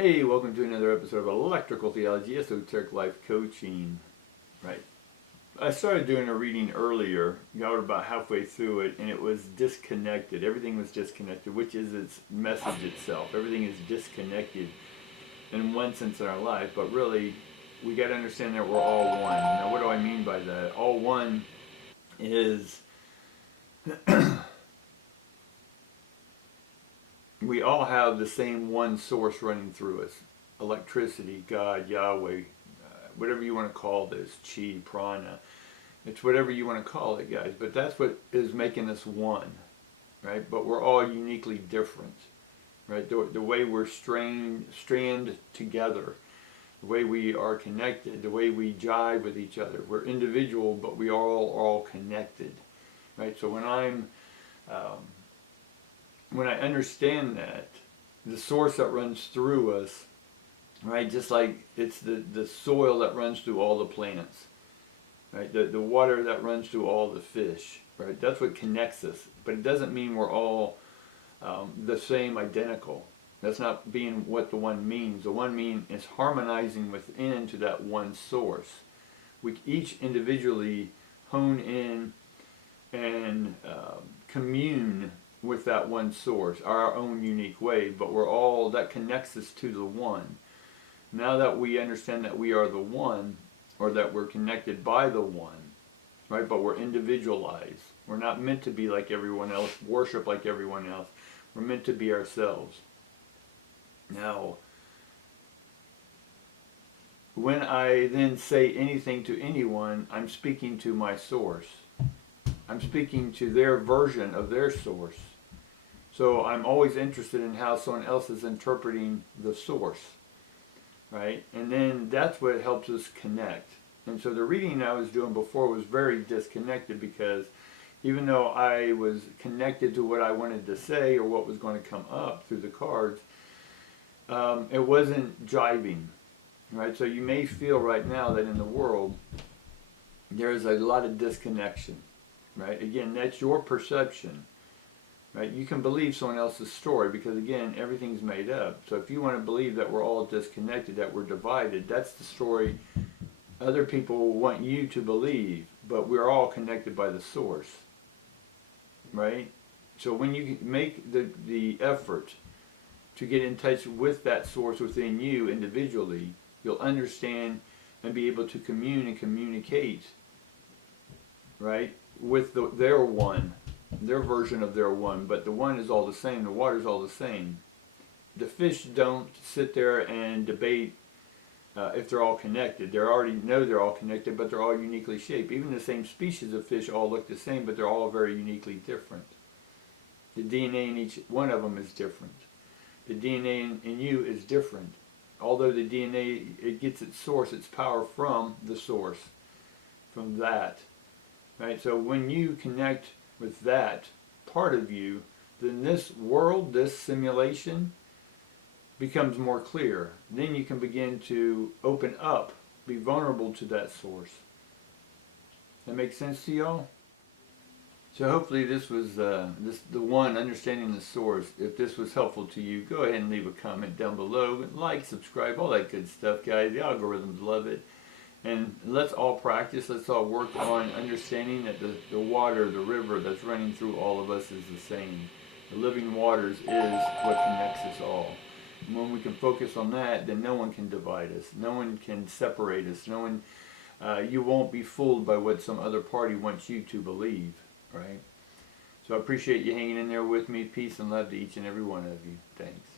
Hey, welcome to another episode of Electrical Theology, Esoteric Life Coaching. Right. I started doing a reading earlier, got about halfway through it, and it was disconnected. Everything was disconnected, which is its message itself. Everything is disconnected in one sense in our life, but really, we got to understand that we're all one. Now, what do I mean by that? All one is we all have the same one source running through us. Electricity, God, Yahweh, whatever you want to call this, chi, prana. It's whatever you want to call it, guys. But that's what is making us one, right? But we're all uniquely different, right? The way we're strand together, the way we are connected, the way we jive with each other. We're individual, but we are all connected, right? So when I understand that, the source that runs through us, right, just like it's the soil that runs through all the plants, right, the water that runs through all the fish, right, that's what connects us. But it doesn't mean we're all the same, identical. That's not being what the one means. The one mean is harmonizing within to that one source. We each individually hone in and commune with that one source, our own unique way, but we're all, that connects us to the one. Now that we understand that we are the one, or that we're connected by the one, right, but we're individualized. We're not meant to be like everyone else, worship like everyone else. We're meant to be ourselves. Now, when I then say anything to anyone, I'm speaking to my source. I'm speaking to their version of their source. So I'm always interested in how someone else is interpreting the source, right? And then that's what helps us connect. And so the reading I was doing before was very disconnected, because even though I was connected to what I wanted to say or what was going to come up through the cards, it wasn't jiving, right? So you may feel right now that in the world there is a lot of disconnection. Right? Again, that's your perception. Right? You can believe someone else's story because, again, everything's made up. So if you want to believe that we're all disconnected, that we're divided, that's the story other people want you to believe. But we're all connected by the source. Right? So when you make the effort to get in touch with that source within you individually, you'll understand and be able to commune and communicate, right, with their one, their version of their one. But the one is all the same, the water's all the same. The fish don't sit there and debate if they're all connected. They already know they're all connected, but they're all uniquely shaped. Even the same species of fish all look the same, but they're all very uniquely different. The DNA in each one of them is different. The DNA in you is different. Although the DNA, it gets its source, its power from the source, from that. Right? So when you connect with that part of you, then this world, this simulation, becomes more clear. Then you can begin to open up, be vulnerable to that source. That makes sense to y'all? So hopefully this was the one, understanding the source. If this was helpful to you, go ahead and leave a comment down below. Like, subscribe, all that good stuff, guys. The algorithms love it. And let's all practice, let's all work on understanding that the water, the river that's running through all of us is the same. The living waters is what connects us all. And when we can focus on that, then no one can divide us. No one can separate us. No one, you won't be fooled by what some other party wants you to believe, right? So I appreciate you hanging in there with me. Peace and love to each and every one of you. Thanks.